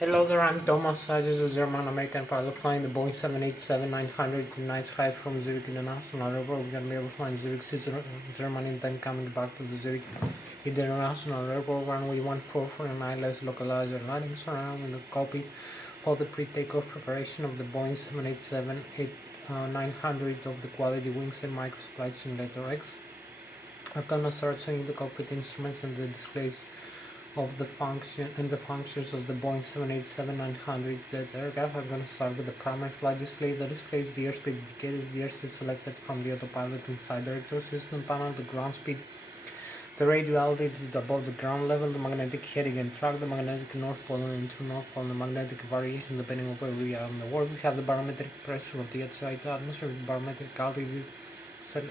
Hello there, I'm Thomas. I is a German-American pilot flying the Boeing 787-900 to Night from Zurich International Airport. We're going to be able to fly Zurich, Germany, and then coming back to the Zurich International Airport. Runway 14 for an ILS localizer landing surround in the cockpit for the pre-takeoff preparation of the Boeing 787-900 of the quality wings and microflight simulator X. I'm going to start showing the cockpit instruments and the displays of the functions of the Boeing 787-900 jet aircraft. I'm going to start with the primary flight display. The display is the airspeed indicated, the airspeed selected from the autopilot and flight director system panel, the ground speed, the radio altitude above the ground level, the magnetic heading and track, the magnetic north pole and true north pole, and the magnetic variation depending on where we are in the world. We have the barometric pressure of the outside atmosphere, the barometric altitude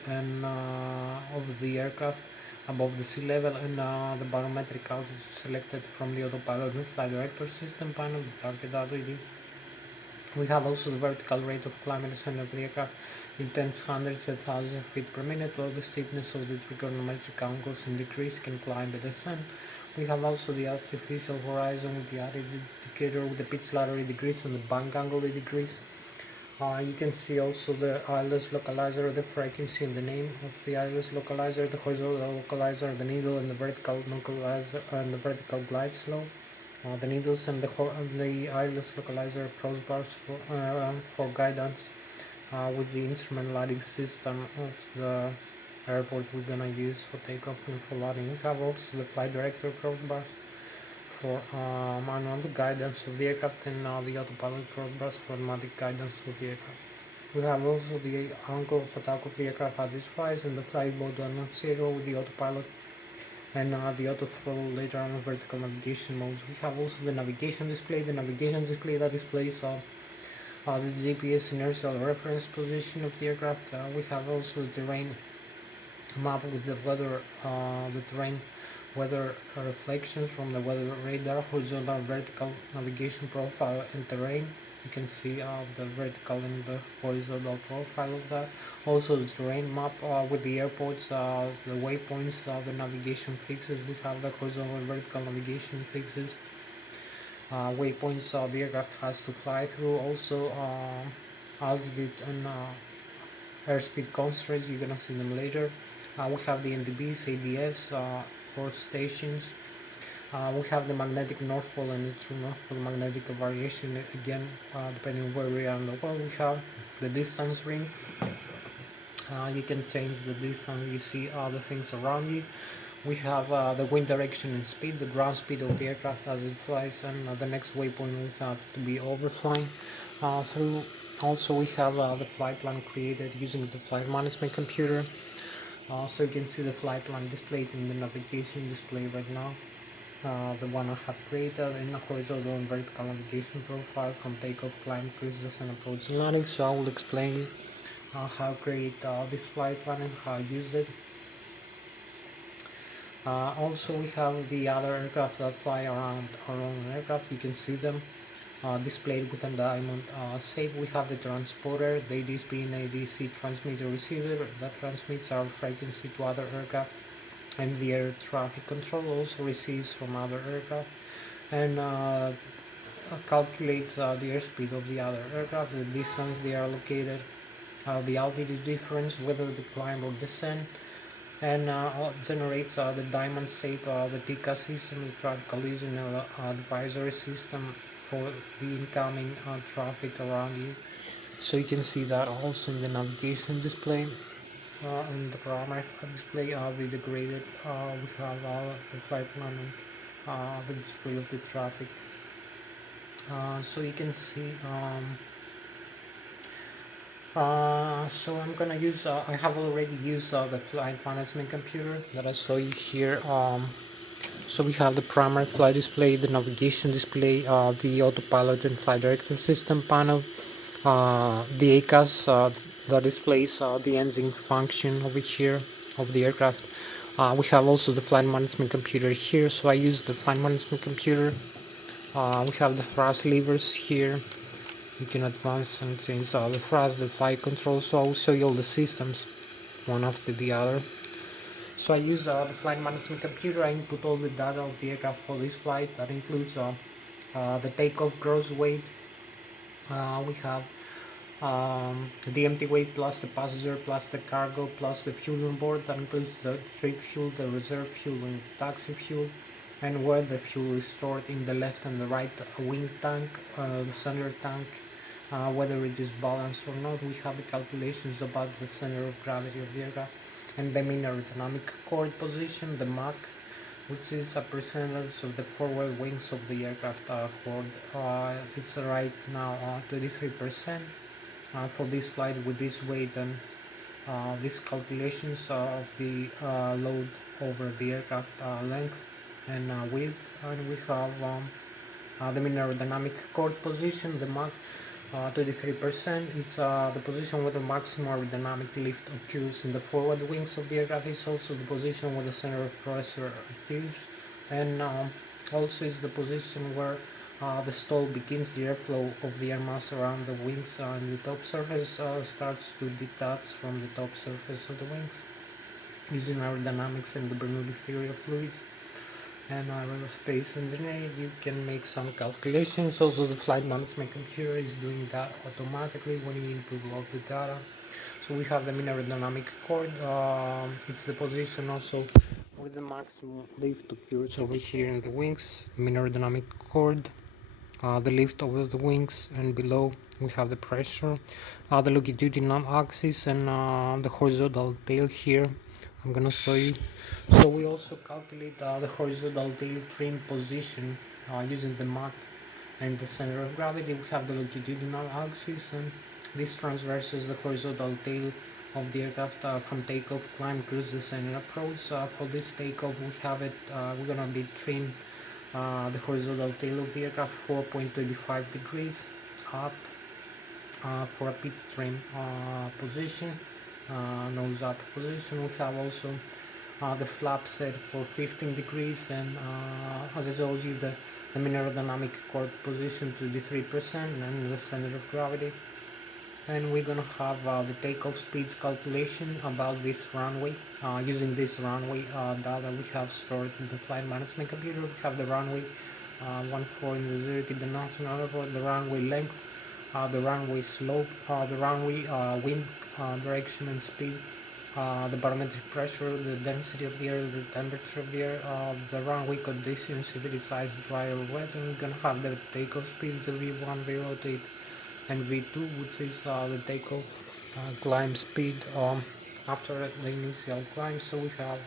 and of the aircraft above the sea level, and the barometric altitude selected from the autopilot and flight director system panel, the target altitude. We have also the vertical rate of climb descent of the aircraft in tens, hundreds, and thousands of feet per minute. All the steepness of the trigonometric angles in decrease can climb and descent. We have also the artificial horizon with the altitude indicator with the pitch lateral degrees and the bank angle decrease. You can see also the ILS localizer, the frequency and the name of the ILS localizer, the horizontal localizer, the needle and the vertical localizer and the vertical glide slope. The needles and the ILS localizer crossbars for guidance with the instrument lighting system of the airport we're gonna use for takeoff and for landing. We have also the flight director crossbars for manual guidance of the aircraft, and the autopilot crossbars for automatic guidance of the aircraft. We have also the angle of attack of the aircraft as it flies, and the flight mode annunciator with the autopilot and the auto throttle later on vertical navigation modes. We have also the navigation display. The navigation display that displays the GPS inertial reference position of the aircraft. We have also the terrain map with the terrain weather reflections from the weather radar, horizontal vertical navigation profile and terrain. You can see the vertical and the horizontal profile of that. Also the terrain map with the airports, the waypoints, the navigation fixes. We have the horizontal and vertical navigation fixes, waypoints the aircraft has to fly through. Also altitude and airspeed constraints, you're gonna see them later. We have the NDBs, ADS, port stations. We have the magnetic north pole and the true north pole magnetic variation, again depending on where we are in the world. We have the distance ring. You can change the distance, you see all the things around you. We have the wind direction and speed, the ground speed of the aircraft as it flies, and the next waypoint we have to be overflying through. Also we have the flight plan created using the flight management computer. So you can see the flight plan displayed in the navigation display right now. The one I have created in a horizontal and vertical navigation profile from takeoff, climb, cruise, descent, approach, and landing. So I will explain how to create this flight plan and how I used it. Also we have the other aircraft that fly around our own aircraft. You can see them displayed with a diamond shape. We have the transporter, the ADS being a DC transmitter receiver that transmits our frequency to other aircraft, and the air traffic control also receives from other aircraft and calculates the airspeed of the other aircraft, the distance they are located, the altitude difference, whether the climb or descent, and generates the diamond shape, the TICA system, the track collision advisory system for the incoming traffic around you. So you can see that also in the navigation display. In the primary display we degraded, we have the flight plan and the display of the traffic. So you can see so I'm gonna use I have already used the flight management computer that I saw you here. So we have the primary flight display, the navigation display, the autopilot and flight director system panel, the ACAS that displays the engine function over here of the aircraft. We have also the flight management computer here, so I use the flight management computer. We have the thrust levers here. You can advance and change the thrust, the flight control, so I'll show you all the systems one after the other. So I use the flight management computer. I input all the data of the aircraft for this flight. That includes The takeoff gross weight, we have the empty weight plus the passenger plus the cargo plus the fuel on board. That includes the straight fuel, the reserve fuel, and the taxi fuel, and where the fuel is stored in the left and the right wing tank, the center tank, whether it is balanced or not. We have the calculations about the center of gravity of the aircraft and the mean aerodynamic chord position, the Mach, which is a percentage of the forward wings of the aircraft chord. It's right now 23%. For this flight with this weight and these calculations of the load over the aircraft length and width, and we have the mean aerodynamic chord position, the Mach 23%. It's the position where the maximum aerodynamic lift occurs in the forward wings of the aircraft. It's also the position where the center of pressure occurs, and also is the position where the stall begins. The airflow of the air mass around the wings and the top surface starts to detach from the top surface of the wings. Using aerodynamics and the Bernoulli theory of fluids and aerospace engineering, you can make some calculations. Also, the flight management computer is doing that automatically when you input all the data. So we have the mean aerodynamic chord. It's the position also where the maximum lift occurs over here in the wings. Mean aerodynamic chord. The lift over the wings, and below we have the pressure, the longitudinal axis, and the horizontal tail here. I'm gonna show you. So we also calculate the horizontal tail trim position using the Mach and the center of gravity. We have the longitudinal axis, and this transverses the horizontal tail of the aircraft from takeoff, climb, cruise, descent, and approach. For this takeoff, we have it. We're gonna be trimmed the horizontal tail of the aircraft 4.25 degrees up for a pitch trim position, nose up position. We have also the flap set for 15 degrees, and as I told you, the mean aerodynamic chord position to the 3% and the center of gravity. And we're gonna have the takeoff speeds calculation about this runway using this runway data we have stored in the flight management computer. We have the runway 14 in the 0 international airport, the runway length, the runway slope, the runway wind direction and speed, the barometric pressure, the density of the air, the temperature of the air, the runway conditions, if it is ice, dry or wet. And we're gonna have the takeoff speeds, the V1, V8 and V2, which is the takeoff climb speed after the initial climb. So we have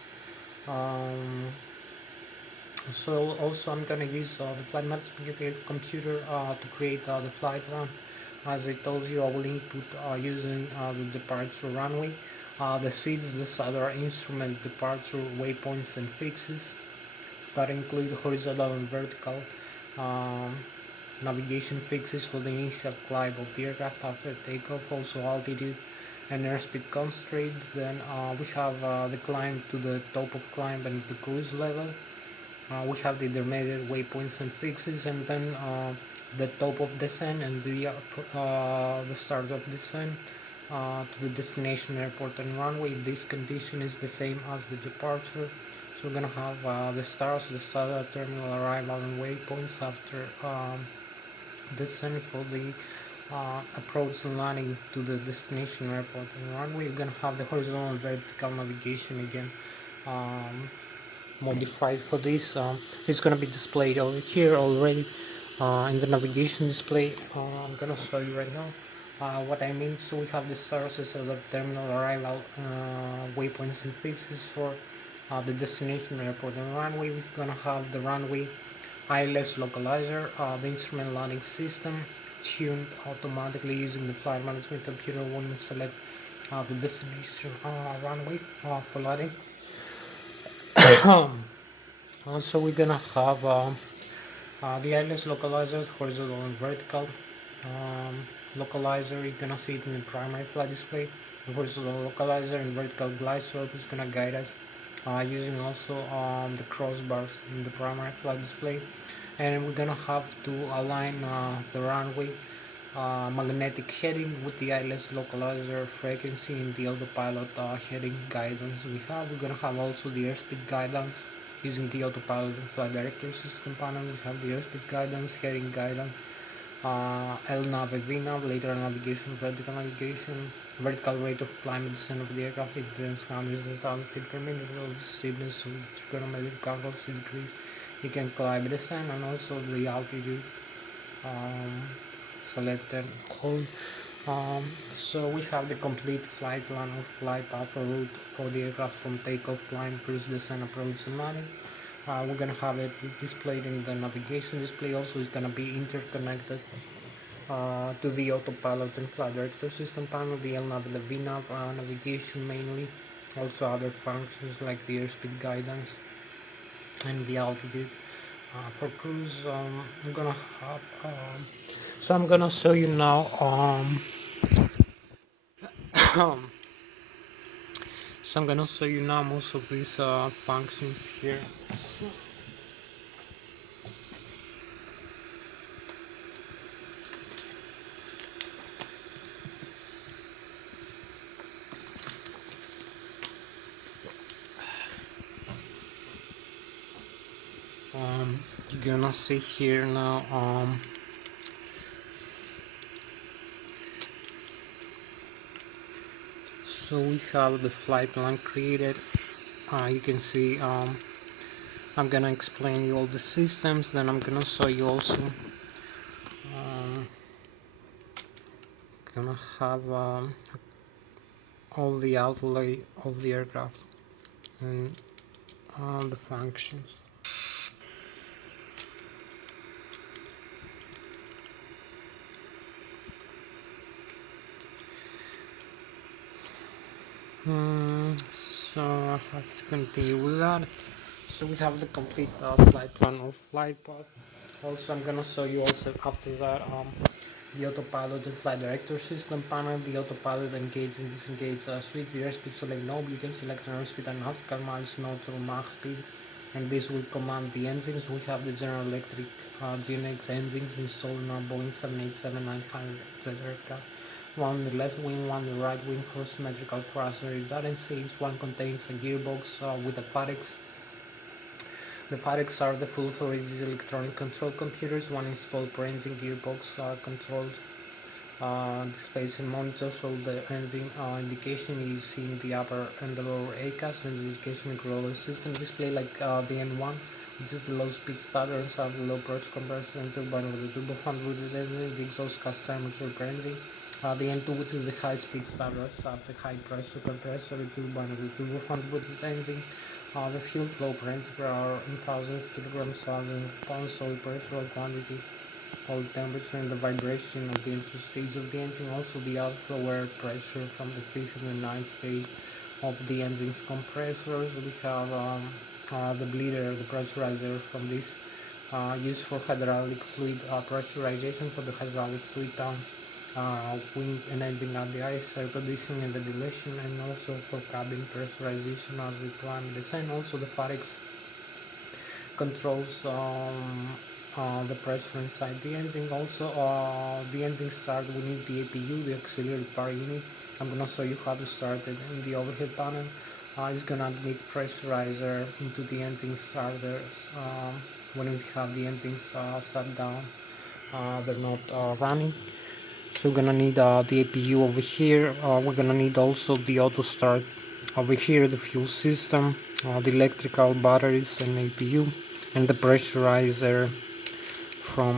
so also I'm gonna use the flight management computer to create the flight run. As I told you, I will input using the departure runway, the seeds, the other instrument departure waypoints and fixes that include horizontal and vertical um, navigation fixes for the initial climb of the aircraft after takeoff, also altitude and airspeed constraints. Then we have the climb to the top of climb and the cruise level. We have the intermediate waypoints and fixes, and then the top of descent and the start of descent to the destination airport and runway. This condition is the same as the departure. So we're gonna have the stars, the startup terminal arrival and waypoints after descent for the approach and landing to the destination airport and runway. We're gonna have the horizontal and vertical navigation again modified for this. It's gonna be displayed over here already in the navigation display. I'm gonna show you right now what I mean. So we have the sources of the terminal arrival waypoints and fixes for the destination airport and runway. We're gonna have the runway Lszh localizer, the instrument landing system tuned automatically using the flight management computer when we select the destination runway for landing. Also, we're gonna have the Lszh localizers, horizontal and vertical localizer. You're gonna see it in the primary flight display. The horizontal localizer and vertical glide slope is gonna guide us using also the crossbars in the primary flight display. And we're gonna have to align the runway magnetic heading with the Lszh localizer frequency and the autopilot heading guidance we have. We're gonna have also the airspeed guidance Using the autopilot and flight director system panel, we have the airspeed guidance, heading guidance, LNAV, VNAV, lateral navigation, vertical navigation, vertical rate of climb and descent of the aircraft, it depends how many feet per minute, all the steepness of the trigonometric angles decrease. You can climb, descend, and also the altitude. Select and hold. So we have the complete flight plan or flight path or route for the aircraft from takeoff, climb, cruise, descent, approach, and landing. We're gonna have it displayed in the navigation display. Also, is gonna be interconnected to the autopilot and flight director system panel, the LNAV and the VNAV navigation mainly. Also, other functions like the airspeed guidance and the altitude. For cruise, I'm gonna have. So I'm gonna show you now. So I'm gonna show you now most of these functions here. You're gonna see here now. So we have the flight plan created. You can see. I'm gonna explain you all the systems. Then I'm gonna show you also. Gonna have all the outlay of the aircraft and the functions. So I have to continue with that. So we have the complete flight plan or flight path. Also, I'm gonna show you also after that the autopilot and flight director system panel, the autopilot engage and disengage switch, the airspeed select knob. You can select an airspeed and nautical miles, knots or Mach speed, and this will command the engines. We have the General Electric GNX engines installed in our Boeing 787-900 aircraft. One on the left wing, one on the right wing for symmetrical thrust redundancy. Each one contains a gearbox with the FAREX. The FAREX are the full authority electronic control computers. One installed per engine gearbox controls displays and monitors all the engine indication you see in the upper and the lower ACAS and the indication controller system display like the N1, which is the low speed starter and the low pressure compressor and turbine with the turbofan, which is the exhaust gas temperature per engine. The N2, which is the high speed starter, the high pressure compressor, the turbine with the turbofan, which is engine. The fuel flow parameter are in thousands kilograms, 1,000 pounds, oil pressure, oil quantity, oil temperature, and the vibration of the interstage of the engine. Also, the outflow air pressure from the 5th and the 9th stage of the engine's compressors. We have the bleeder, the pressurizer from this used for hydraulic fluid pressurization for the hydraulic fluid tanks. Wing and engine at the ice, air conditioning and ventilation, and also for cabin pressurization as we plan design. Also the FAREX controls the pressure inside the engine. Also the engine start, we need the APU, the auxiliary power unit. I'm gonna show you how to start it in the overhead panel. It's gonna admit pressurizer into the engine starters when we have the engines shut down, they're not running. So we're gonna need the APU over here. We're gonna need also the auto start over here, the fuel system, the electrical batteries and APU, and the pressurizer from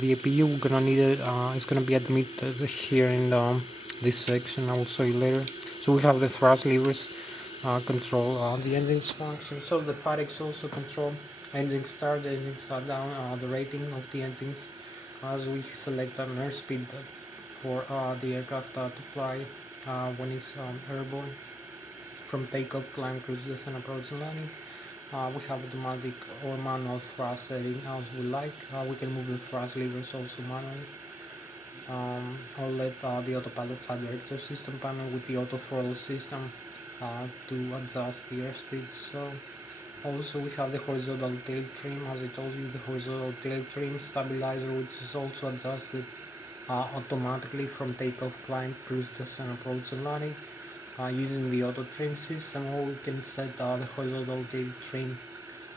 the APU. We're gonna need it. It's gonna be admitted here in this section. I will show you later. So we have the thrust levers control the engine's function. So the FAREX also control engine start, engine shut down, the rating of the engines as we select an airspeed for the aircraft to fly when it's airborne from takeoff, climb, cruise, descent, approach, and landing. We have automatic or manual thrust setting as we like. We can move the thrust levers also manually. Or let the autopilot flight director system panel with the auto throttle system to adjust the airspeed. So also we have the horizontal tail trim, as I told you, the horizontal tail trim stabilizer, which is also adjusted automatically from takeoff, climb, cruise, descent, approach, and landing using the auto trim system, or we can set the horizontal tail trim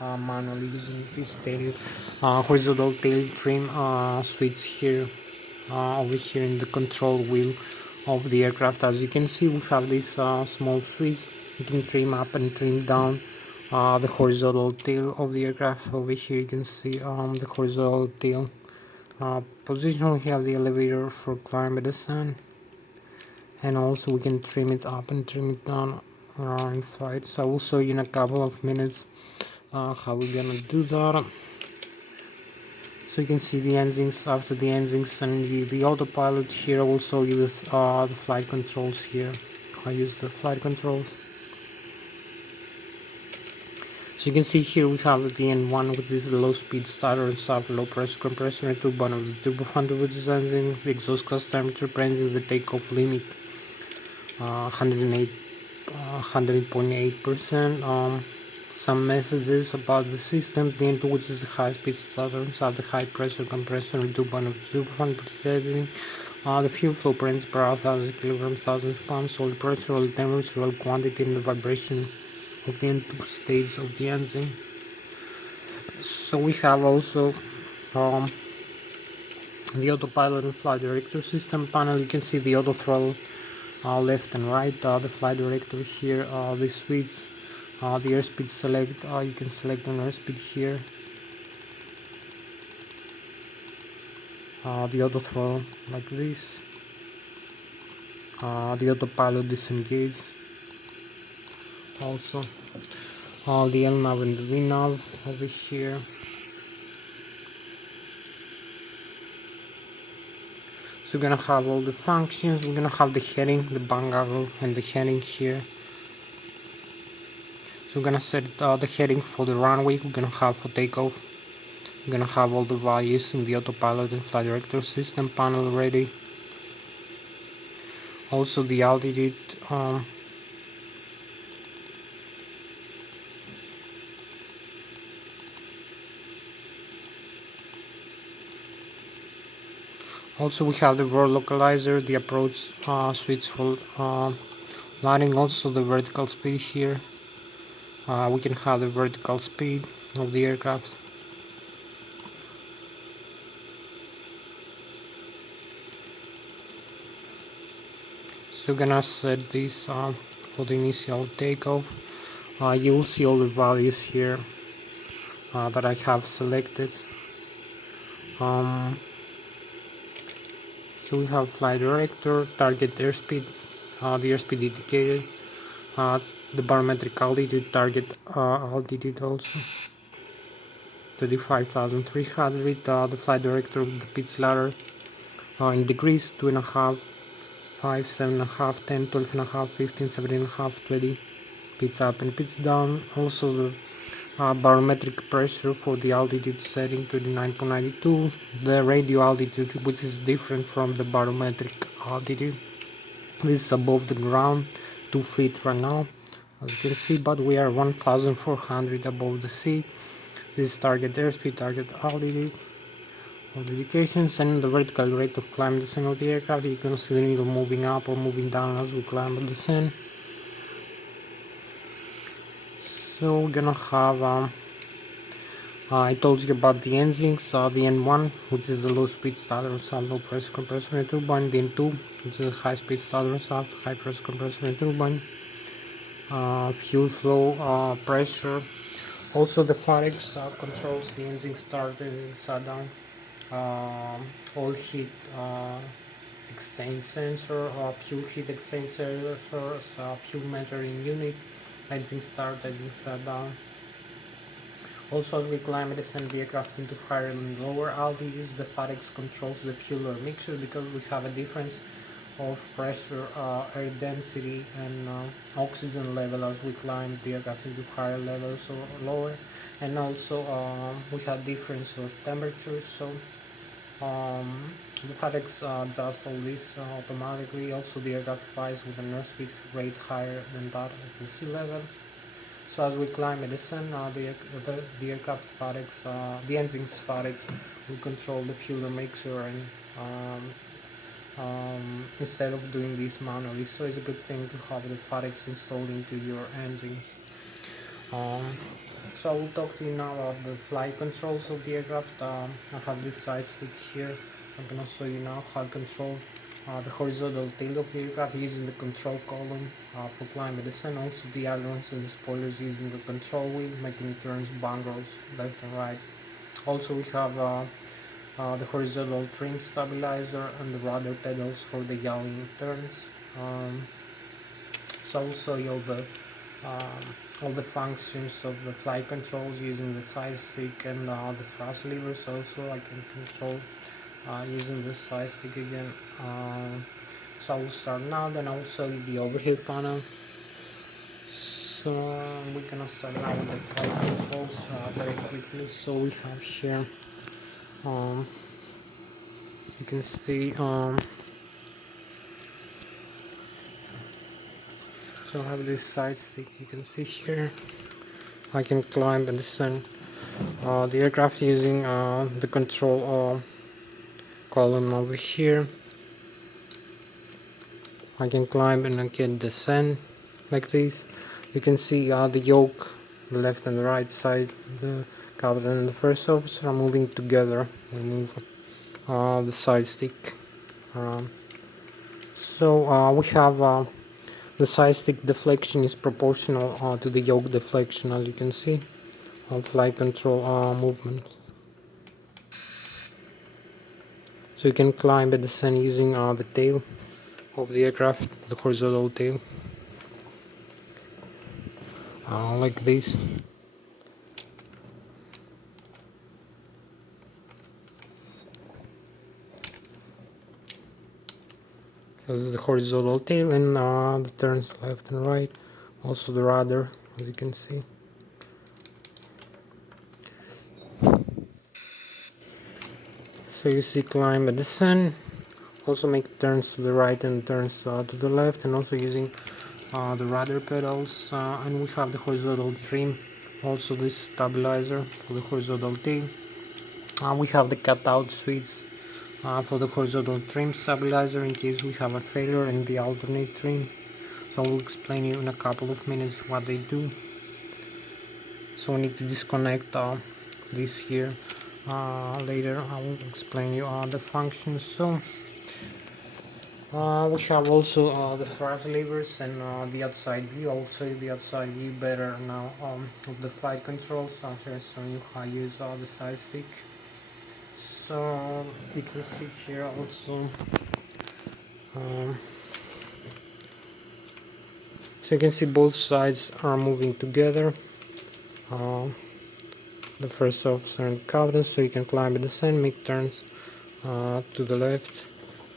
manually using this tail horizontal tail trim switch here over here in the control wheel of the aircraft. As you can see, we have this small switch. You can trim up and trim down the horizontal tail of the aircraft. Over here you can see the horizontal tail position. We have the elevator for climb and descent, and also we can trim it up and trim it down in flight. So I will show you in a couple of minutes how we're gonna do that. So you can see the engines, after the engines and the autopilot here. I will show you this, the flight controls here. I use the flight controls. So you can see here we have the N1, which is the low speed starter and stop, low pressure compressor, and turbine of the turbofan, which is engine, the exhaust gas temperature, bringing the takeoff limit 100.8%. Some messages about the system: the N2, which is the high speed starter, have the high pressure compressor, and turbine of the turbofan processing. The fuel flow params per 1000 kilograms, 1000 pounds, oil pressure, oil temperature, oil quantity, and the vibration of the N2 stage of the engine. So we have also the autopilot and flight director system panel. You can see the auto throttle left and right, the flight director here, the switch, the airspeed select. You can select an airspeed here, the auto throttle like this, the autopilot disengage, also the LNAV and the VNAV over here. So we're gonna have all the functions. We're gonna have the heading, the bang angle, and the heading here. So we're gonna set the heading for the runway. We're gonna have for takeoff. We're gonna have all the values in the autopilot and flight director system panel ready. Also the altitude. Also we have the roll localizer, the approach switch for landing, also the vertical speed here. We can have the vertical speed of the aircraft. So we're gonna set this for the initial takeoff. You will see all the values here that I have selected. So we have flight director, target airspeed, the airspeed indicator, the barometric altitude, target altitude also, 35,300, the flight director with the pitch ladder in degrees, 2.5, 5, 7.5, 10, 12.5, 15, 17.5, 20, pitch up and pitch down. Also the barometric pressure for the altitude setting, 29.92, the radio altitude, which is different from the barometric altitude. This is above the ground, 2 feet right now, as you can see, but we are 1,400 above the sea. This is target airspeed, target altitude, all the indications, and the vertical rate of climb and descent of the aircraft. You can see the needle moving up or moving down as we climb and descend. So we're gonna have I told you about the engines, the N1, which is the low speed starter and low pressure compressor and turbine, the N2, which is the high speed starter and high pressure compressor and turbine, fuel flow, pressure. Also the Farex controls the engine start and shutdown, all heat exchange sensor, fuel heat exchange sensors, fuel metering unit, engine start, engine shutdown. Also, as we climb and descend the aircraft into higher and lower altitudes, the Farex controls the fuel air mixture because we have a difference of pressure, air density, and oxygen level as we climb the aircraft into higher levels or lower. And also, we have difference of temperatures, so the Farex adjusts all this automatically. Also, the aircraft flies with an airspeed rate higher than that of the sea level. So as we climb and descend, the aircraft Farex, the engines Farex will control the fuel mixture, and instead of doing this manually. So it's a good thing to have the Farex installed into your engines. So I will talk to you now about the flight controls of the aircraft. I have this side stick here. I'm gonna show you now how to control the horizontal tail of the aircraft using the control column for climb and descent. Also the ailerons and the spoilers using the control wheel, making turns, bangles left and right. Also we have the horizontal trim stabilizer and the rudder pedals for the yawing turns. So I will show you all the functions of the flight controls using the side stick and the thrust levers. Also I can control using the side stick again. So I will start now, then I will show you the overhead panel. So we're gonna start now with the flight controls very quickly. So we have here, you can see, so I have this side stick, you can see here. I can climb and descend the aircraft using the control column over here. I can climb and I can descend like this. You can see the yoke, the left and the right side, the captain and the first officer are moving together. We move the side stick. So we have the side stick deflection is proportional to the yoke deflection, as you can see on flight control movement. So you can climb and descend using the tail of the aircraft, the horizontal tail, like this. So this is the horizontal tail and the turns left and right. Also the rudder, as you can see. So you see climb and descend. Also make turns to the right and turns to the left, and also using the rudder pedals. And we have the horizontal trim. Also this stabilizer for the horizontal tail. We have the cutout switch for the horizontal trim stabilizer in case we have a failure in the alternate trim. So I will explain you in a couple of minutes what they do. So we need to disconnect this here. Later I will explain you the functions. So we have also the thrust levers and the outside view. I'll show you the outside view better now of the flight controls after showing you how to use the side stick. So you can see here also, so you can see both sides are moving together. The first officer and captain, so you can climb and descend, make turns to the left,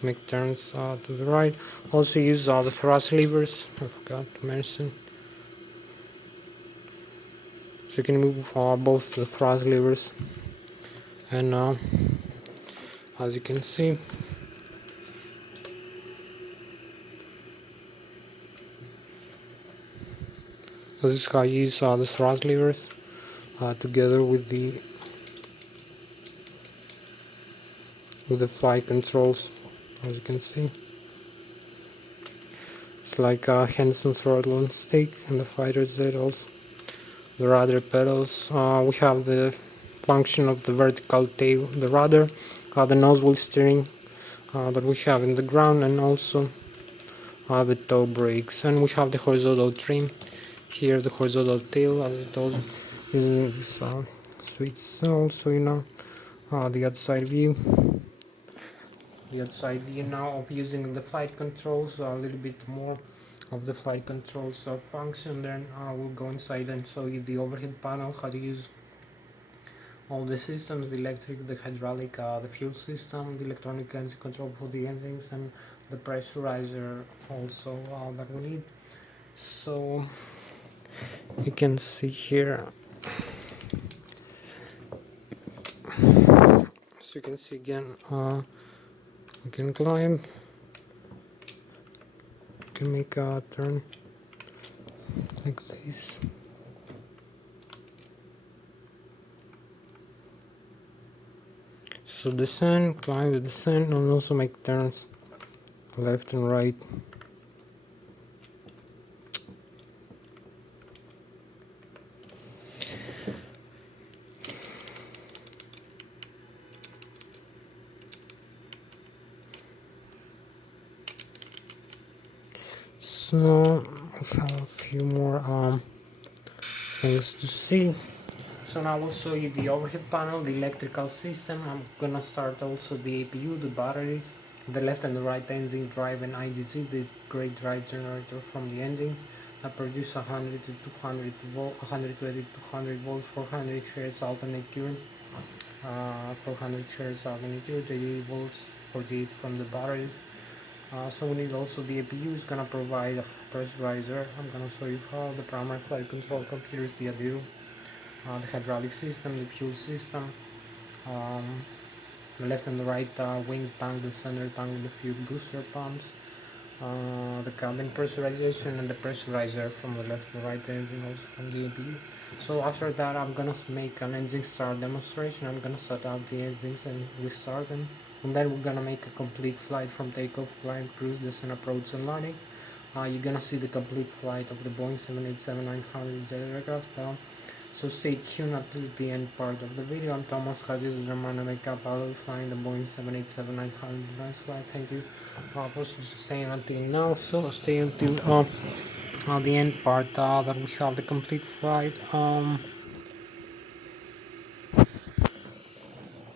make turns to the right. Also use all the thrust levers, I forgot to mention. So you can move both the thrust levers, and as you can see, so this is how you use the thrust levers together with the flight controls, as you can see. It's like a Henson throttle and stick, and the fighter Z also. The rudder pedals. We have the function of the vertical tail, the rudder, the nose wheel steering that we have in the ground, and also the toe brakes. And we have the horizontal trim. Here the horizontal tail, as I told you, using this switch. So also, you know, the outside view. The outside view now of using the flight controls, a little bit more of the flight controls function. Then I will go inside and show you the overhead panel, how to use all the systems, the electric, the hydraulic, the fuel system, the electronic engine control for the engines, and the pressurizer also that we need. So you can see here, so you can see again, you can climb, you can make a turn like this. So descend, climb the descent, and also make turns left and right. So we have a few more things to see. So now I'll show you the overhead panel, the electrical system. I'm gonna start also the APU, the batteries, the left and the right engine drive and IGC, the great drive generator from the engines that produce 100 to 200 volt, 120 to 200 volts, 400 Hz alternate current, 400 Hz alternate current, 80 volts, 48 from the battery. So we need also the APU is gonna provide a pressurizer. I'm gonna show you how the primary flight control computer is the ADIRU. The hydraulic system, the fuel system, um, the left and the right wing tank, the center tank, the fuel booster pumps, the cabin pressurization and the pressurizer from the left and right engine, also from the APU. So after that I'm gonna make an engine start demonstration. I'm gonna set up the engines and restart them, and then we're gonna make a complete flight from takeoff, climb, cruise, descent, approach and landing. You're gonna see the complete flight of the Boeing 787-900 aircraft. So stay tuned until the end part of the video. I'm Thomas Hatsios, German and capable flying the Boeing 787-900. Nice flight. Thank you for staying until now. So stay until the end part that we have the complete flight.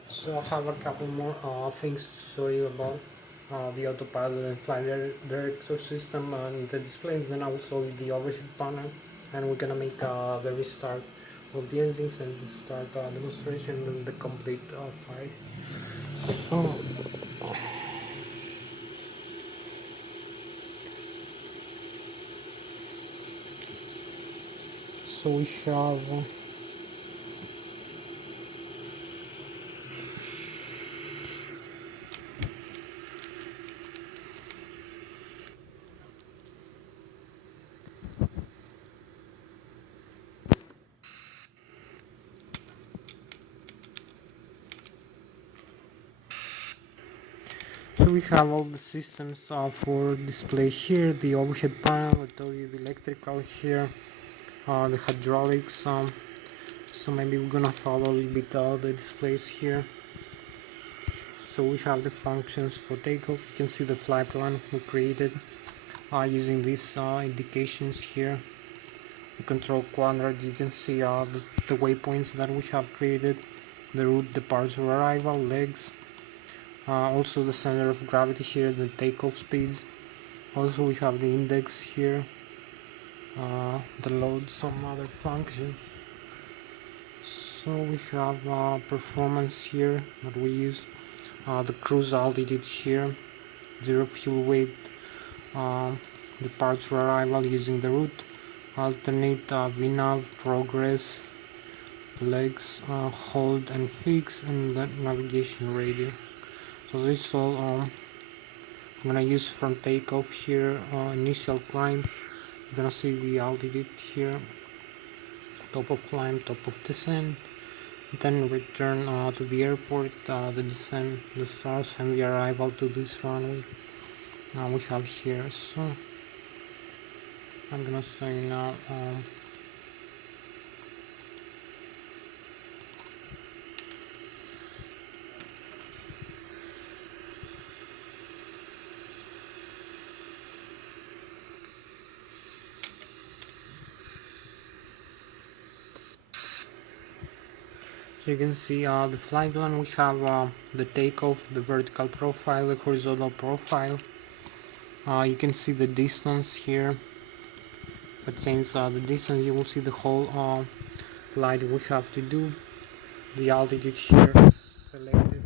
So I have a couple more things to show you about the autopilot and flight director system and the displays. Then I will show you the overhead panel, and we're gonna make the restart of the engines and the start demonstration and the complete flight. So we have all the systems for display here, the overhead panel, I told you the electrical here, the hydraulics, so maybe we're gonna follow a little bit the displays here. So we have the functions for takeoff. You can see the flight plan we created using these indications here. The control quadrant, you can see the waypoints that we have created, the route, departure, arrival, legs, also the center of gravity here, the takeoff speeds. Also we have the index here, the load, some other function. So we have performance here that we use, the cruise altitude here, zero fuel weight, departure, arrival using the route, alternate VNAV, progress, legs, hold and fix, and the navigation radio. So this is all I'm gonna use from takeoff here, initial climb. You're gonna see the altitude here, top of climb, top of descent, then return to the airport, the descent, the stars, and the arrival to this runway we have here. So I'm gonna say now so you can see the flight plan. We have the takeoff, the vertical profile, the horizontal profile. You can see the distance here. If I change the distance, you will see the whole flight we have to do. The altitude here is selected.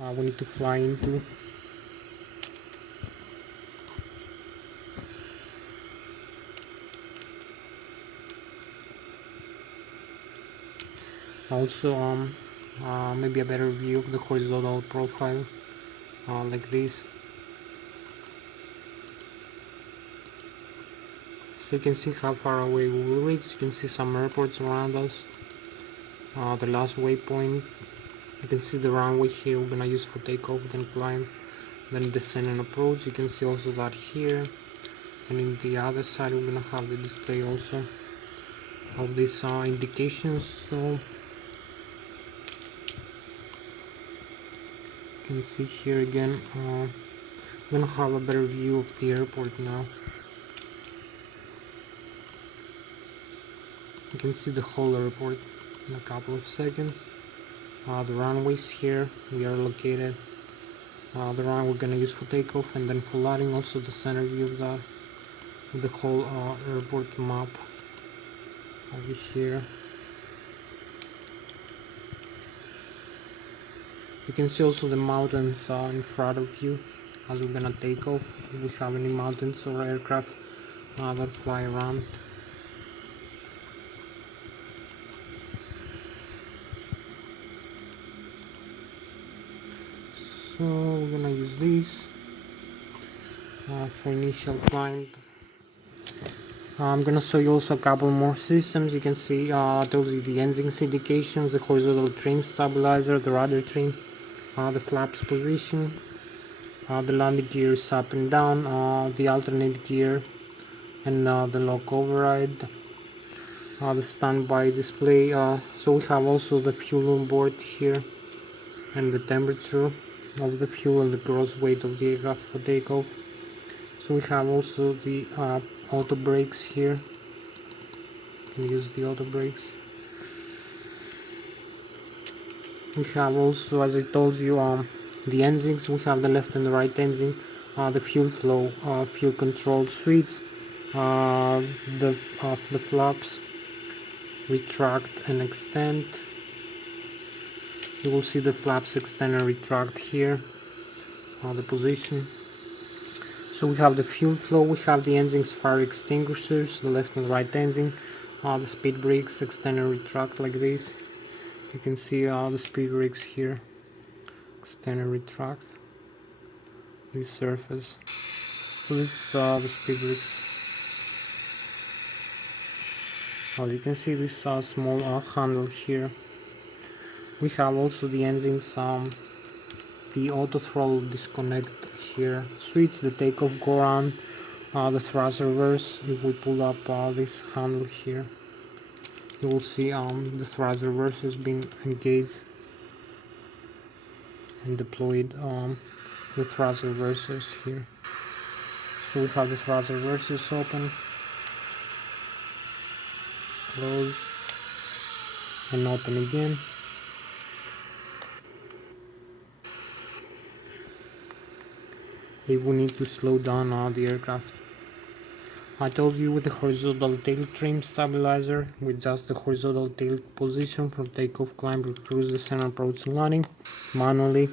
We need to fly into. Also maybe a better view of the horizontal profile like this. So you can see how far away we will reach. You can see some airports around us, the last waypoint. You can see the runway here we're gonna use for takeoff, then climb, then descend and approach. You can see also that here, and in the other side we're gonna have the display also of these indications. So you can see here again I'm gonna have a better view of the airport now. You can see the whole airport in a couple of seconds. The runways here, we are located. The runway we're gonna use for takeoff and then for landing. Also the center view of that, the whole airport map over here. You can see also the mountains in front of you as we're gonna take off. If we have any mountains or aircraft that fly around. So we're gonna use these for initial climb. I'm gonna show you also a couple more systems. You can see tells you the engines indications, the horizontal trim stabilizer, the rudder trim, the flaps position, the landing gear is up and down, the alternate gear, and the lock override, the standby display. So we have also the fuel on board here, and the temperature of the fuel and the gross weight of the aircraft for takeoff. So we have also the auto brakes here. You can use the auto brakes. We have also, as I told you, the engines. We have the left and the right engine, the fuel flow, fuel control switch, the flaps retract and extend. You will see the flaps extend and retract here, the position. So we have the fuel flow, we have the engine's fire extinguishers, the left and right engine, the speed brakes extend and retract like this. You can see the speed brakes here, extend and retract this surface. So this is the speed brakes. As you can see, this small handle here. We have also the engines, the auto throttle disconnect here switch, the takeoff go on, the thrust reverse. If we pull up this handle here, you will see the thrust reverse has been engaged and deployed. The thrust reversers here. So we have the thrust reversers open, close, and open again. If we need to slow down the aircraft. I told you with the horizontal tail trim stabilizer, we adjust the horizontal tail position from takeoff, climb, cruise, descent, approach, and landing manually.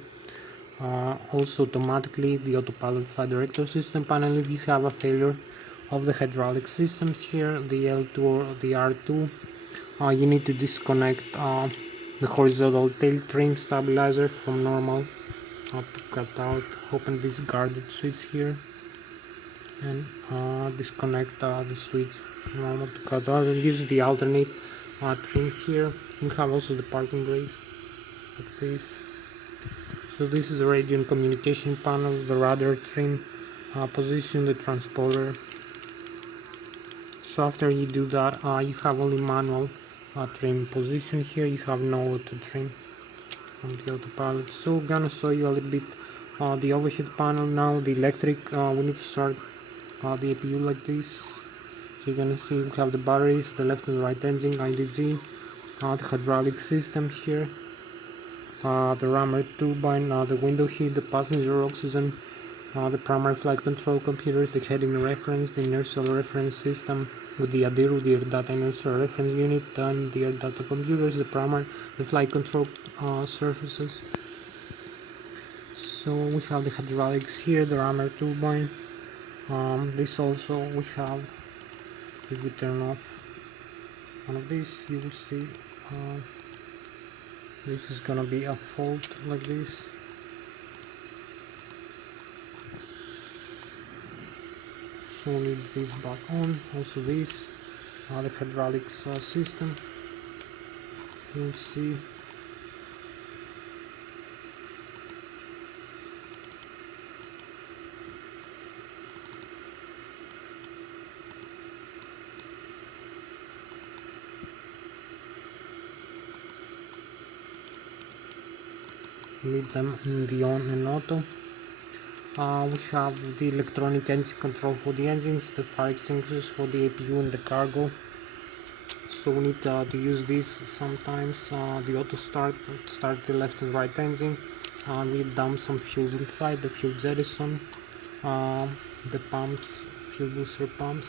Also automatically the autopilot flight director system panel. If you have a failure of the hydraulic systems here, the L2 or the R2, you need to disconnect the horizontal tail trim stabilizer from normal. To cut out, open this guarded switch here and disconnect the switch normal to cut out, and use the alternate trim here. We have also the parking brake like this. So this is the radio and communication panel, the rudder trim position, the transponder. So after you do that, you have only manual trim position here. You have no auto trim on the autopilot. So I'm gonna show you a little bit the overhead panel now. The electric, we need to start the APU like this. So you're gonna see we have the batteries, the left and the right engine, IDG, the hydraulic system here, the rammer turbine, the window heat, the passenger oxygen, the primary flight control computers, the heading reference, the inertial reference system with the ADIRU, the air data inertial reference unit, and the air data computers, the primary, the flight control surfaces. So we have the hydraulics here, the rammer turbine. This also we have. If we turn off one of these, you will see this is gonna be a fault like this. So we need this back on. Also this, the hydraulics system. You'll see. Leave them in the on and auto. We have the electronic engine control for the engines, the fire extinguishers for the APU and the cargo. So we need to use this sometimes. The auto start the left and right engine. We dump some fuel inside the fuel jettison, the pumps, fuel booster pumps.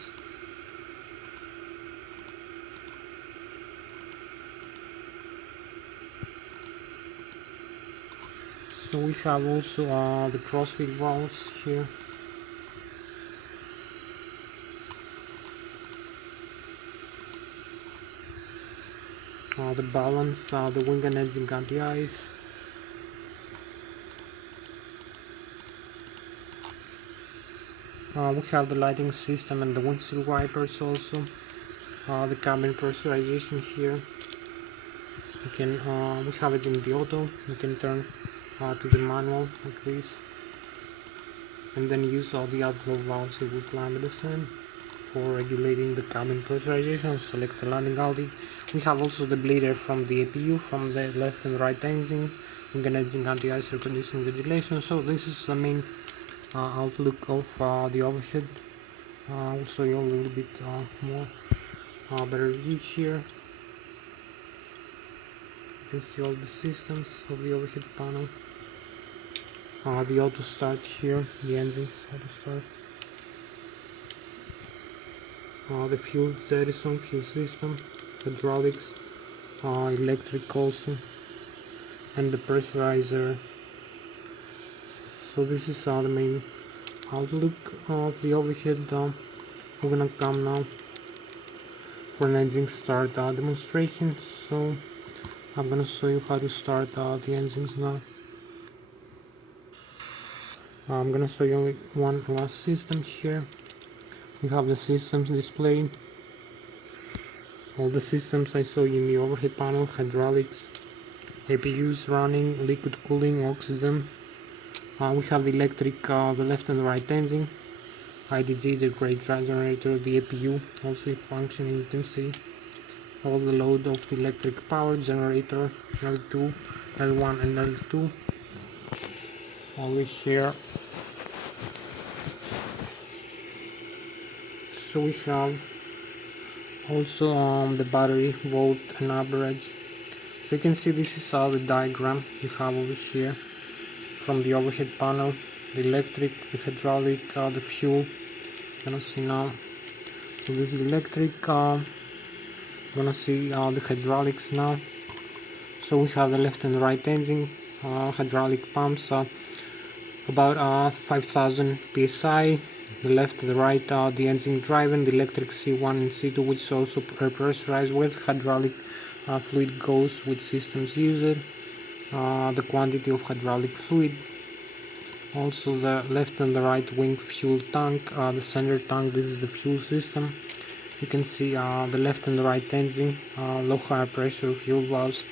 So we have also the crossfeed valves here. The balance, the wing and engine anti-ice. We have the lighting system and the windshield wipers also. The cabin pressurization here. We have it in the auto. You can turn to the manual like this, and then use all the outflow valves if we climb the descent for regulating the cabin pressurization. Select the landing alley. We have also the bleeder from the APU, from the left and right engine, and engine anti-ice air conditioning ventilation. So this is the main outlook of the overhead. I'll show you a little bit more better view here. You can see all the systems of the overhead panel. The auto start here, the engines auto start. The fuel jettison, fuel system, hydraulics, electric also, and the pressurizer. So this is the main outlook of the overhead. We're gonna come now for an engine start demonstration. So I'm gonna show you how to start the engines now. I'm gonna show you only one last system here. We have the systems display. All the systems I show you in the overhead panel: hydraulics, APUs running, liquid cooling, oxygen. We have the electric, the left and right engine, IDG, the great drive generator, the APU also functioning. You can see all the load of the electric power generator, L2, L1 and L2. Always here. So we have also the battery volt and average. So you can see this is the diagram you have over here from the overhead panel: the electric, the hydraulic, the fuel. You're gonna see now. So this is electric. Gonna see the hydraulics now. So we have the left and right engine, hydraulic pumps, about 5000 psi. The left and the right, the engine driving, the electric C1 and C2, which also pressurized with hydraulic fluid goes with systems used. The quantity of hydraulic fluid. Also the left and the right wing fuel tank, the center tank. This is the fuel system. You can see the left and the right engine, low high pressure fuel valves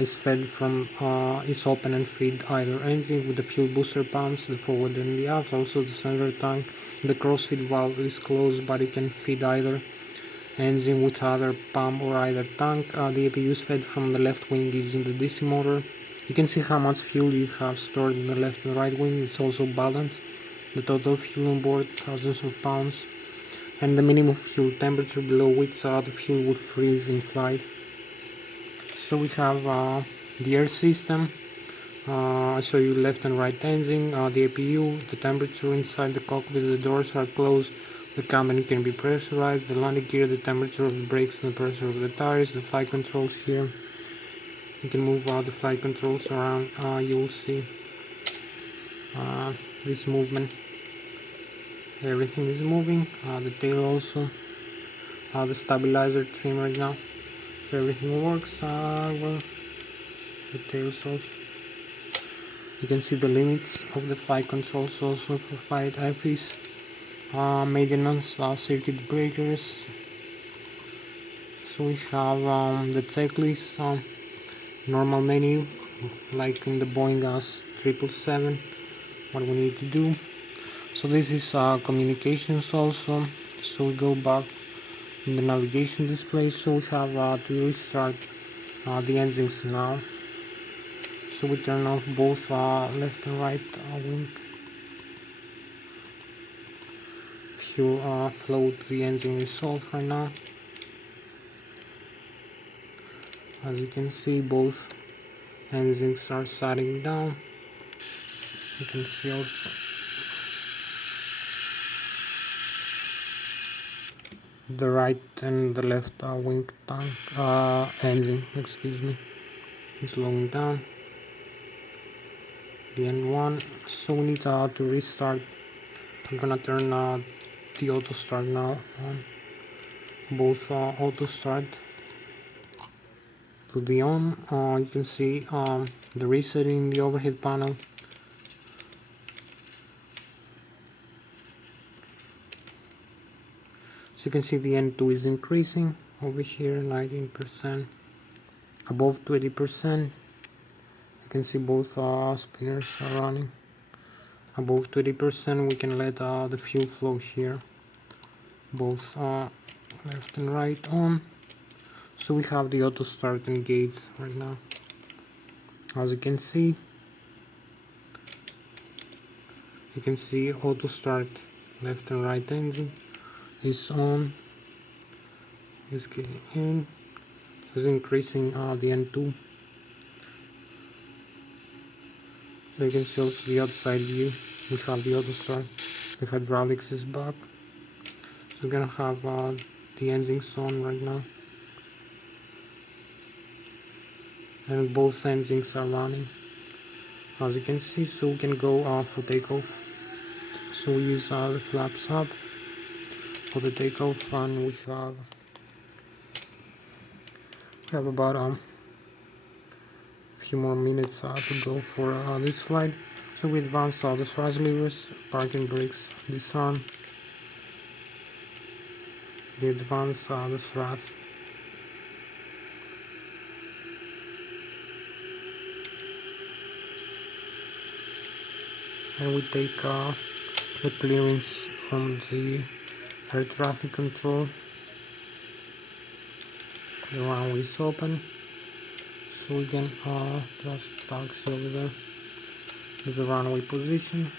is fed from is open and feed either engine with the fuel booster pumps, the forward and the aft. Also the center tank, the crossfeed valve is closed, but it can feed either engine with either pump or either tank. The APU is fed from the left wing using the DC motor. You can see how much fuel you have stored in the left and right wing. It's also balanced. The total fuel on board, thousands of pounds, and the minimum fuel temperature below which the fuel would freeze in flight. So we have the air system. I show you left and right engine, the APU, the temperature inside the cockpit, the doors are closed, the cabin can be pressurized, the landing gear, the temperature of the brakes and the pressure of the tires, the flight controls here. You can move the flight controls around, you will see this movement. Everything is moving, the tail also, the stabilizer trim right now. So everything works well. The tails also. You can see the limits of the flight controls also for flight IFs, maintenance, circuit breakers. So we have the checklist, normal menu, like in the Boeing 777, what we need to do. So this is communications also. So we go back in the navigation display. So we have to restart the engines now. So we turn off both left and right wing. fuel flow to the engine is off right now. As you can see, both engines are sliding down. You can see also the right and the left wing tank engine, excuse me, is slowing down. The end one, so we need to restart. I'm gonna turn the auto start now on. Both auto start to be on. You can see the reset in the overhead panel. So you can see the N2 is increasing over here, 19%, above 20%. You can see both spinners are running above 20%. We can let the fuel flow here, both left and right on. So we have the auto start engaged right now. As you can see auto start left and right engine is on, is getting in, is increasing the N2. So you can see also the outside view. We have the auto start, the hydraulics is back. So we're gonna have the engines on right now, and both engines are running, as you can see. So we can go for takeoff. So we use the flaps up for the takeoff, and we have about a few more minutes to go for this flight. So we advance the thrust levers, parking brakes disarm, we advance the thrust, and we take the clearance from the air traffic control. The runway is open, so we can just taxi over there to the runway position.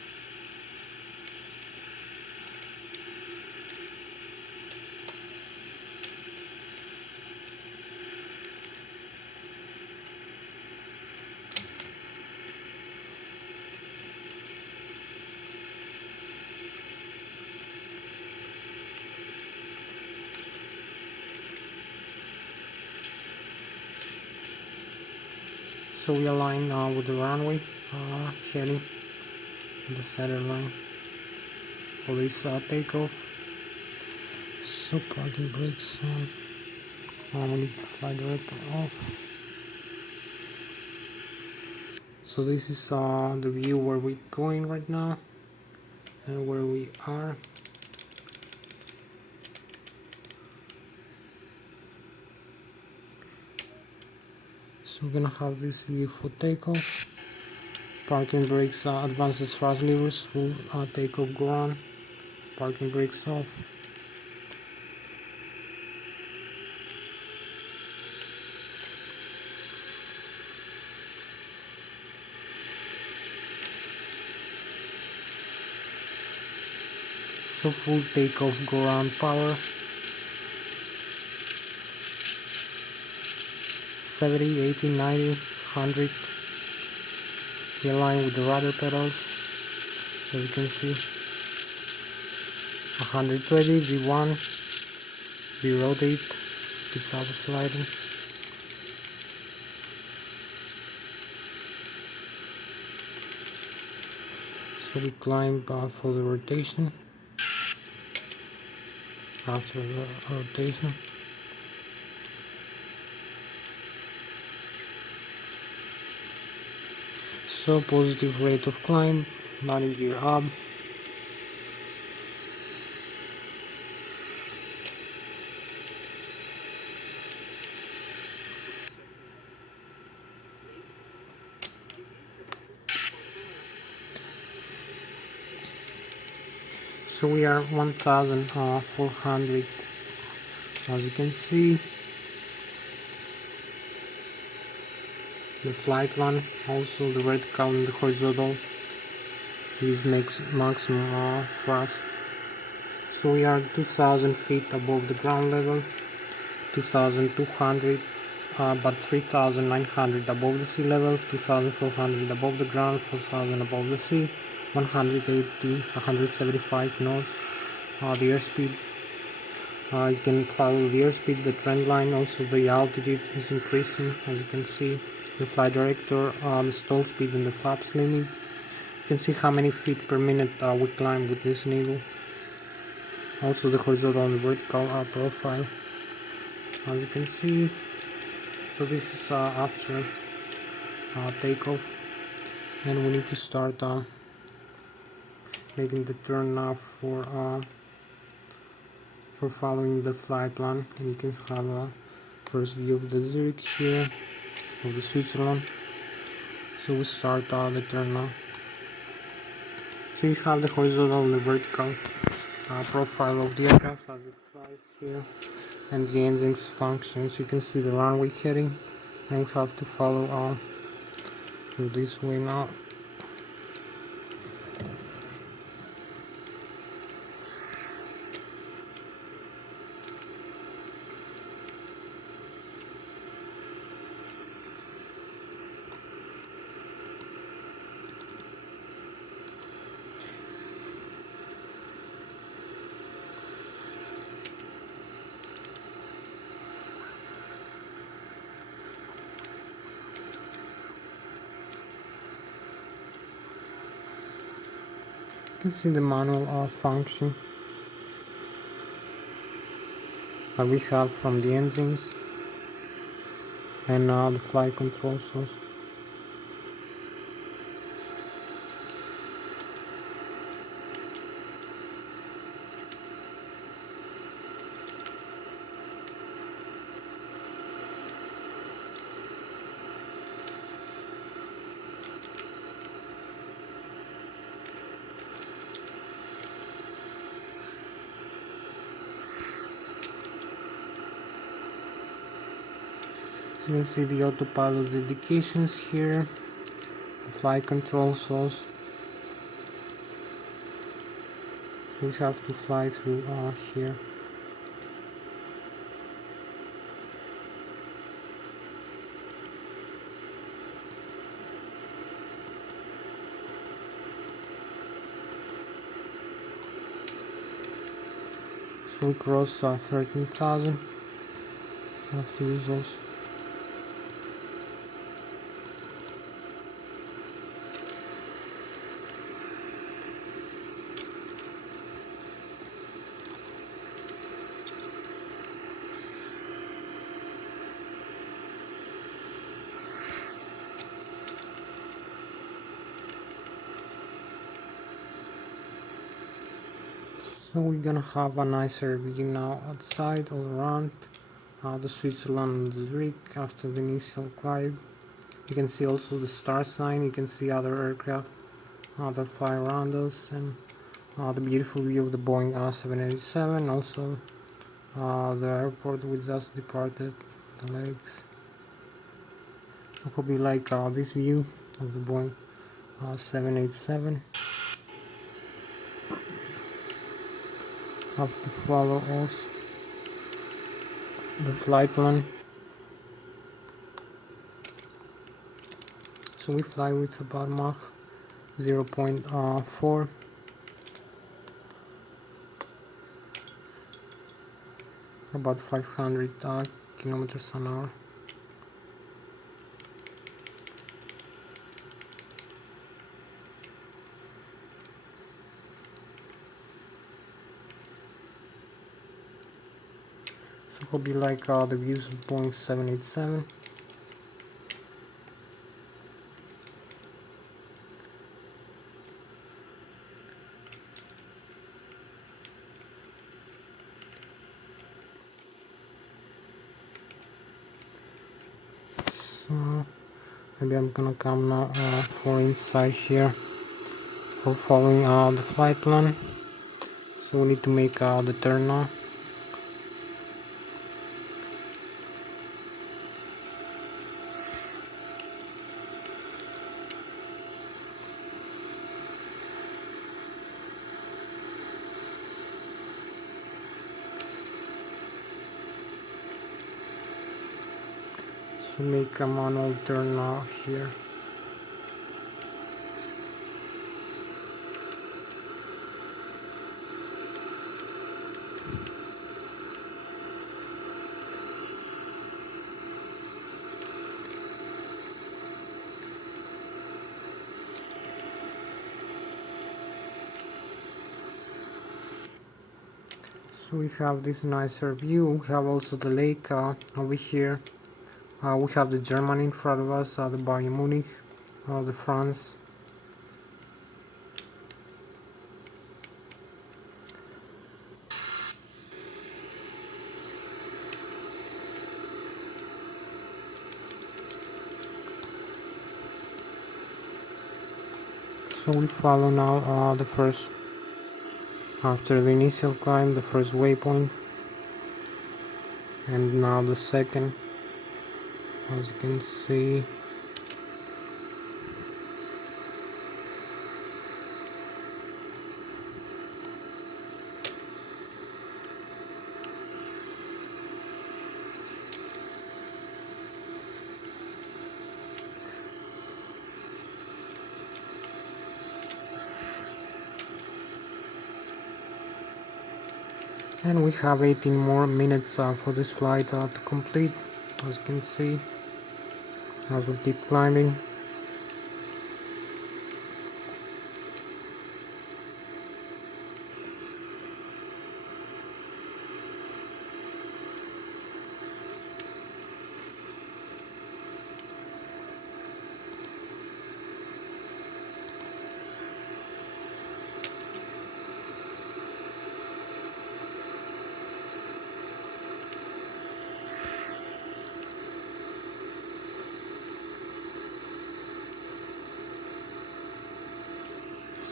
So we align with the runway, heading the center line for this takeoff. So parking brakes on, we need to fly director off. So this is the view where we're going right now and where we are. So we're gonna have this view for takeoff. Parking brakes, advance the thrust levers, full takeoff go on. Parking brakes off. So full takeoff go on power. 70, 80, 90, 100. We align with the rudder pedals, so you can see 120, V1, V rotate, keeps out sliding. So we climb for the rotation, after the rotation. So positive rate of climb, landing gear up. So we are 1,400, as you can see. The flight one, also the vertical and the horizontal, these makes maximum thrust. So we are 2,000 feet above the ground level, 2,200, but 3,900 above the sea level, 2,400 above the ground, 4,000 above the sea, 180, 175 knots. The airspeed, you can follow the airspeed, the trend line, also the altitude is increasing, as you can see. The flight director, the stall speed and the flaps limit. You can see how many feet per minute we climb with this needle. Also the horizontal and vertical profile, as you can see. So this is after takeoff, and we need to start making the turn now for following the flight plan. And you can have a first view of the Zurich here, of the Switzerland. So we start the turn now. So you have the horizontal and the vertical profile of the aircraft as it flies here, and the engines functions. You can see the runway heading, and we have to follow through this way now. You can see the manual function that we have from the engines, and the flight controls also. You can see the autopilot indications here, the flight controls also. So we have to fly through here. So we cross 13,000 after results. So we're gonna have a nicer view now outside, all around the Switzerland and the Zurich after the initial climb. You can see also the star sign. You can see other aircraft that fly around us, and the beautiful view of the Boeing 787. Also the airport we just departed, the lakes. I hope you like this view of the Boeing 787. Have to follow us the flight plan. So we fly with about Mach 0.4, about 500 kilometers an hour. So hope you like the views of Boeing 787. So maybe I'm gonna come now for inside here for following the flight plan. So we need to make the turn now. to make a manual turn here. So we have this nicer view. We have also the lake over here. We have the Germany in front of us, the Bayern Munich, the France. So we follow now the first, after the initial climb, the first waypoint, and now the second, as you can see. And we have 18 more minutes for this flight to complete, as you can see, as we keep climbing.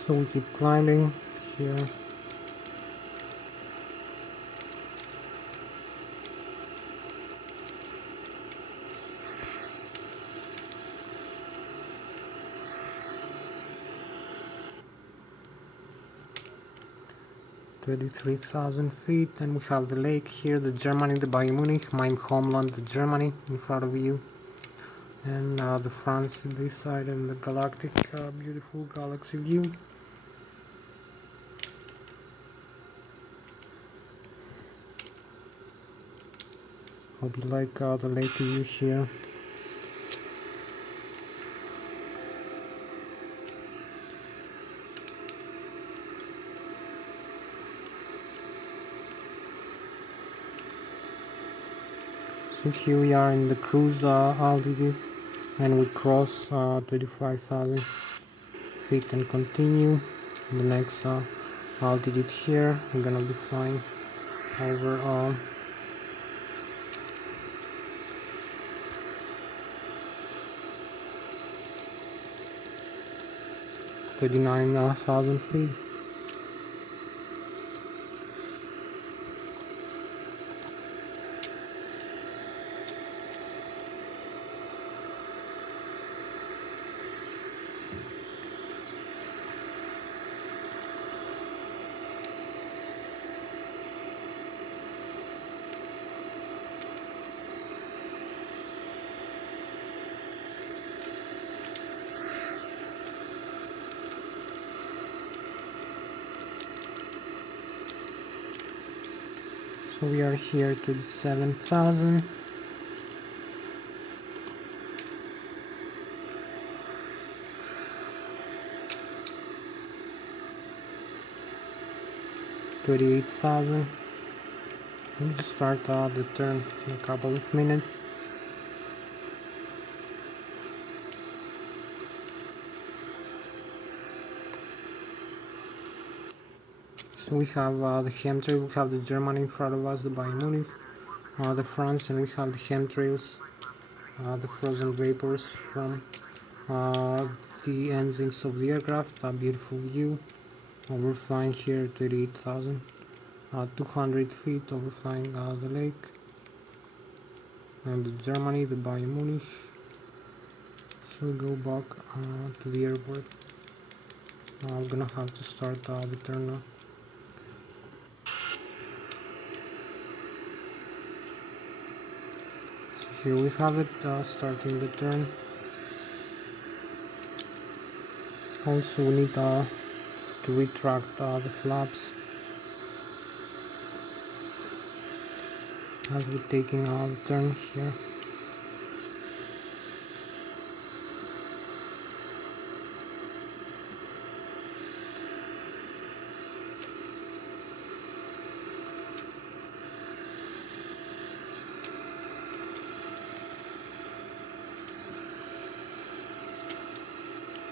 So we keep climbing here. "33,000 feet, and we have the lake here, the Germany, the Bayern Munich, my homeland, the Germany in front of you, and the France this side, and the galactic, beautiful galaxy view. Hope you like the lake view here. So here we are in the cruise altitude, and we cross 25,000 feet and continue the next altitude here. I'm gonna be flying over 39,000 feet. So we are here to the 7,000. $38,000. Let me just start the turn in a couple of minutes. So we have the chemtrail, we have the Germany in front of us, the Bayern Munich, the France, and we have the chemtrails, the frozen vapors from the engines of the aircraft. A beautiful view. Overflying here 38,000, 200 feet, overflying the lake. And the Germany, the Bayern Munich. So we go back to the airport. I'm gonna have to start the turn now. So Here we have it, starting the turn. Also we need to retract the flaps as we're taking our turn here.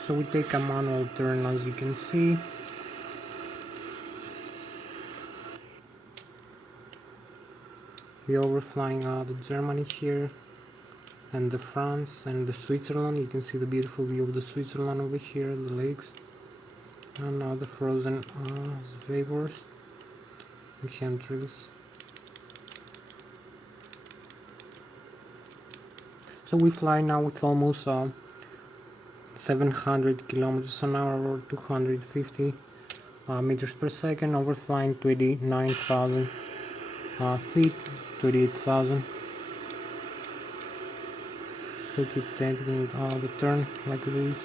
So we take a manual turn, as you can see. We overflying the Germany here, and the France and the Switzerland. You can see the beautiful view of the Switzerland over here, the lakes, and the frozen vapors and chemtrails. So we fly now with almost 700 kilometers an hour or 250 meters per second, overflying 29,000 feet, 28,000. So keep taking the turn like this.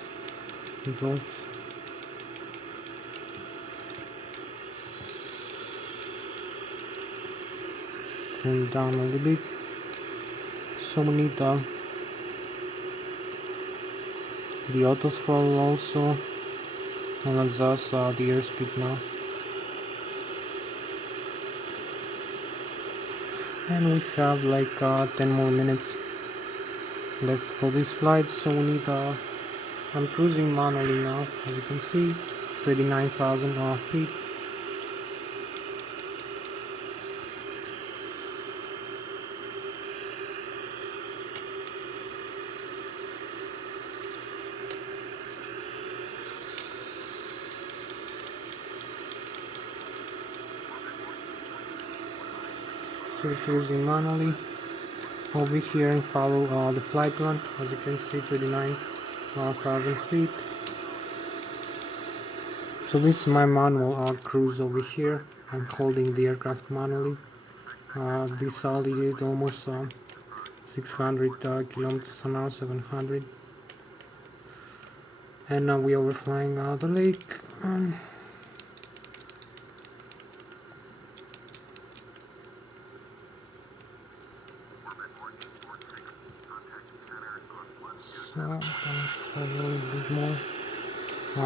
And down a little bit. So we need the auto throttle also, and adjust the airspeed now. And we have like 10 more minutes left for this flight, so we need I'm cruising manually now, as you can see, 29,000 feet. So cruising manually over here and follow the flight plan, as you can see, 39,000 feet. So this is my manual cruise over here. I'm holding the aircraft manually. This altitude almost 600 kilometers an hour, 700. And now we are overflying the lake. So a little bit more.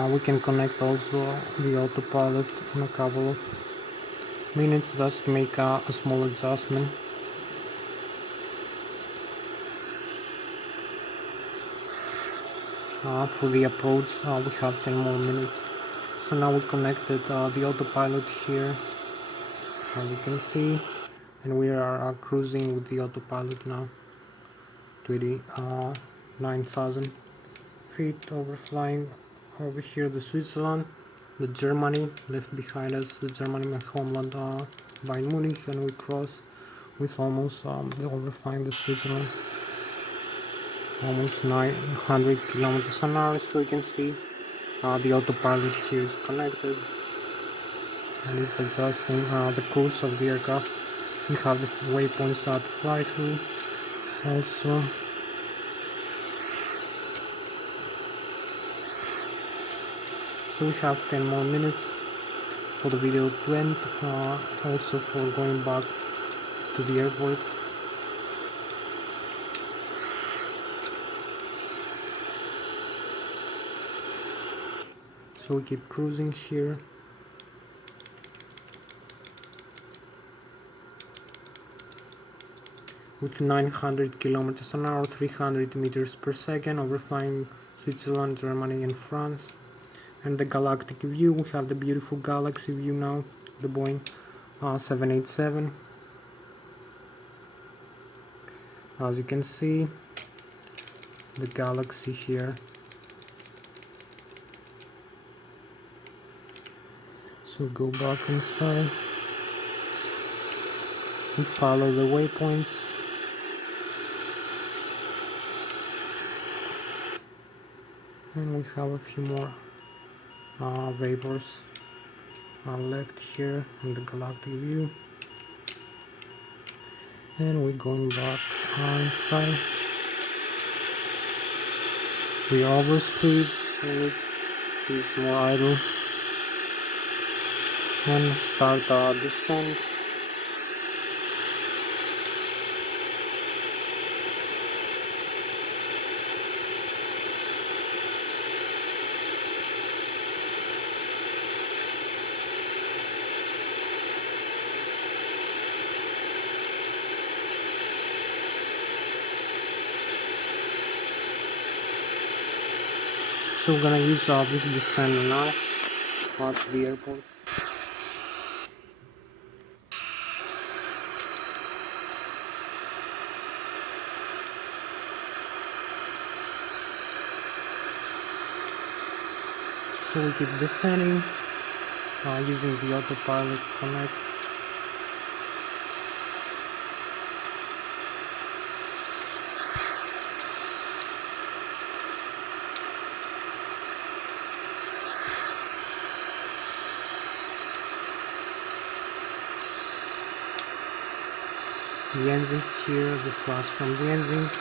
We can connect also the autopilot in a couple of minutes just to make a small adjustment. For the approach we have 10 more minutes. So now we connected the autopilot here, as you can see, and we are cruising with the autopilot now, 29,000 feet, overflying over here the Switzerland, the Germany left behind us, the Germany, my homeland, by Munich, and we cross with almost overflying the Switzerland, almost 900 kilometers an hour. So you can see the autopilot here is connected and is adjusting the course of the aircraft. We have the waypoints to fly through also. So we have 10 more minutes for the video to end, also for going back to the airport. So we keep cruising here. With 900 kilometers an hour, 300 meters per second, overflying Switzerland, Germany and France. And the galactic view, we have the beautiful galaxy view now, the Boeing 787. As you can see, the galaxy here. So go back inside. We follow the waypoints. And we have a few more vapors left here in the galactic view, and we're going back inside. We overspeed, so it's more idle. And start our descent. So we're gonna use this descent now at the airport. So we keep descending using the autopilot connect. The engines here, this flash from the engines.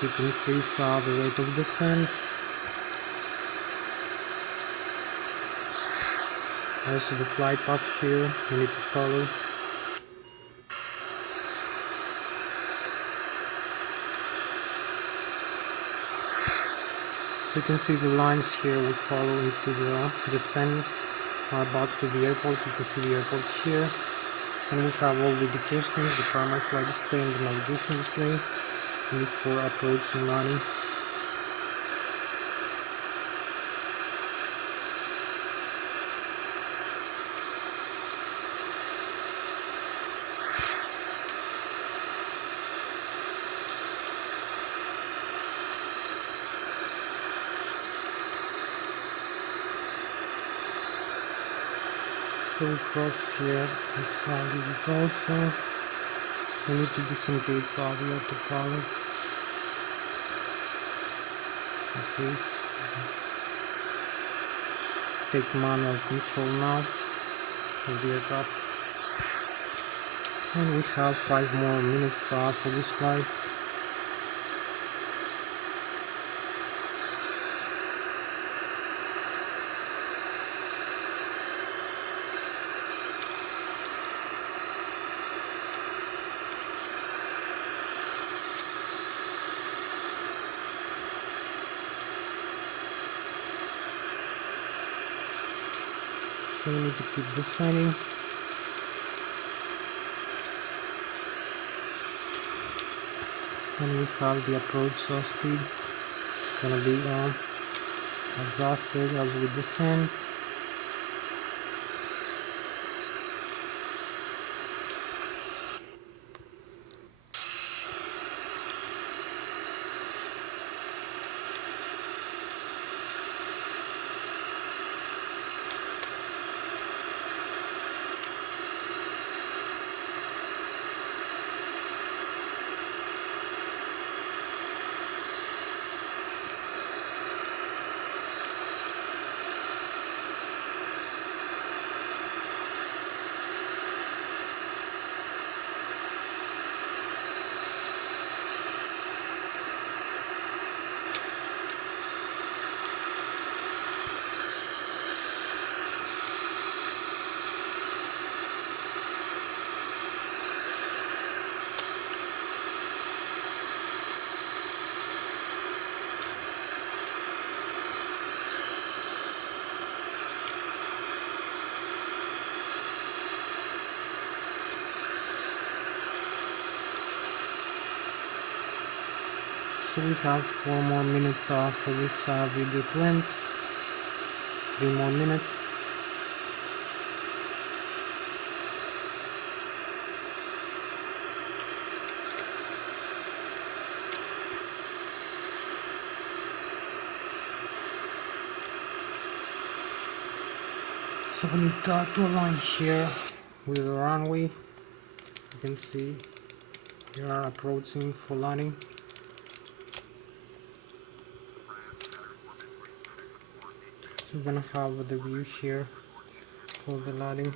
Keep increase the rate of descent. Also the flight path here, we need to follow. So you can see the lines here we follow into the descent back to the airport. You can see the airport here. And we have all the indications, the primary flight display and the navigation display. We need for approach and landing. So we cross here, this it also. We need to disengage the autopilot. Okay. Take manual control now of the aircraft. And we have 5 more minutes for this flight. So we need to keep descending. And we have the approach speed. It's gonna be exhausted as we descend. So we have 4 more minutes for this video to end. 3 more minutes. So we need to align here with the runway. You can see we are approaching for landing. So we're gonna have the view here for the landing.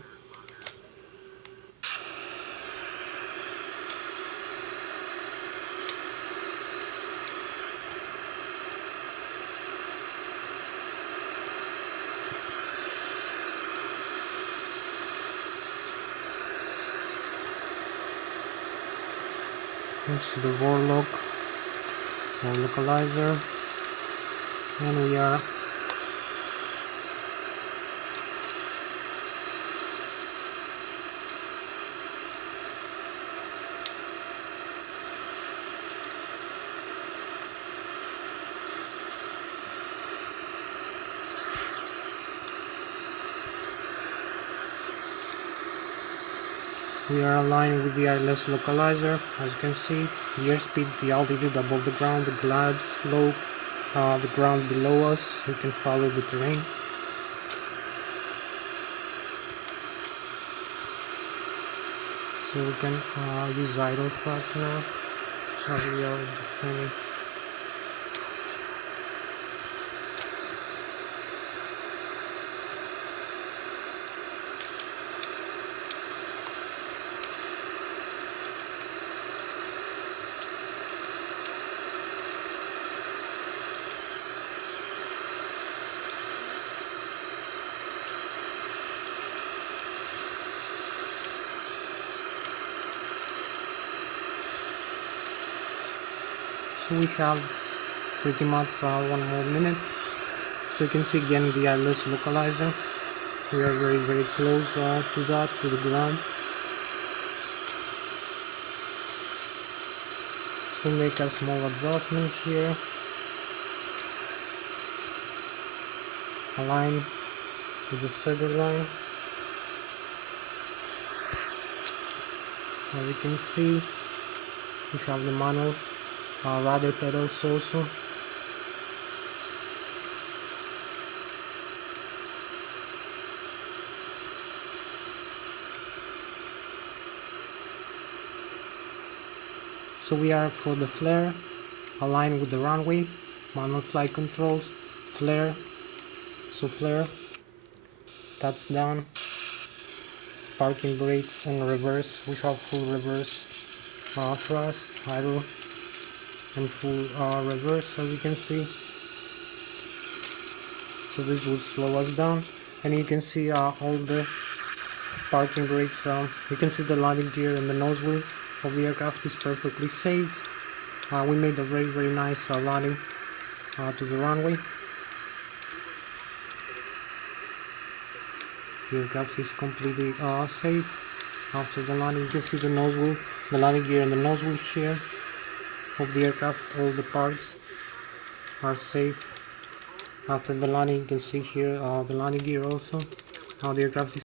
It's the war localizer, and we are aligned with the Lszh localizer. As you can see, the airspeed, the altitude above the ground, the glide slope, the ground below us. You can follow the terrain. So we can use idle thrust now. We are descending. So we have pretty much 1 more minute. So you can see again the Lszh localizer. We are very close to the ground. So make a small adjustment here. Align with the center line. As you can see, we have the manual rudder pedals also. So we are for the flare, aligned with the runway, manual flight controls, flare, so flare, touchdown, parking brakes and reverse. We have full reverse thrust, idle, and full reverse, as you can see. So this would slow us down, and you can see all the parking brakes. You can see the landing gear and the nose wheel of the aircraft is perfectly safe. We made a very nice landing to the runway. The aircraft is completely safe after the landing. You can see the nose wheel, the landing gear and the nose wheel here of the aircraft. All the parts are safe after the landing. You can see here the landing gear also. The aircraft is